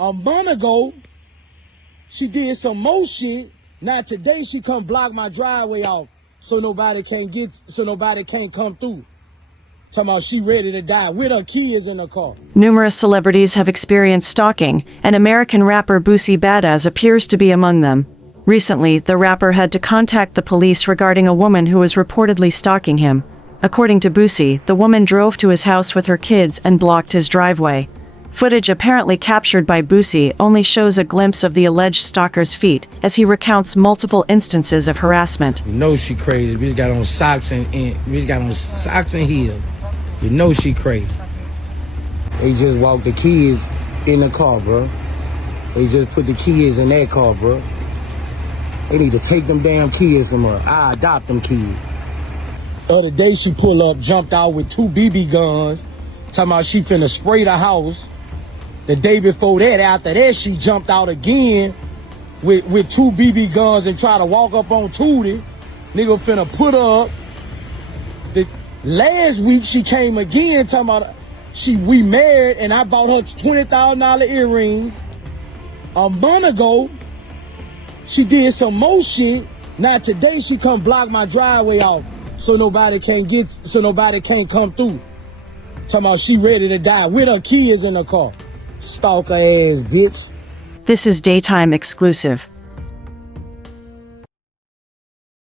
A month ago, she did some more shit. Now today she come block my driveway off so nobody can't come through. Talking about she ready to die with her kids in the car. Numerous celebrities have experienced stalking, and American rapper Boosie Baddaz appears to be among them. Recently, the rapper had to contact the police regarding a woman who was reportedly stalking him. According to Boosie, the woman drove to his house with her kids and blocked his driveway. Footage apparently captured by Boosie only shows a glimpse of the alleged stalker's feet as he recounts multiple instances of harassment. You know she crazy. Bitch got on socks and heels. You know she crazy. They just walked the kids in the car, bro. They just put the kids in that car, bro. They need to take them damn kids from her. I adopt them kids. Other day she pulled up, jumped out with 2 BB guns, talking about she finna spray the house. The day before that, after that, she jumped out again with 2 BB guns and tried to walk up on Tootie. Nigga finna put her up. Last week she came again talking about we married and I bought her $20,000 earrings. A month ago, she did some more shit. Now today she come block my driveway off so nobody can't come through. Talking about she ready to die with her kids in the car. Stalker ass bitch. This is Daytime Exclusive.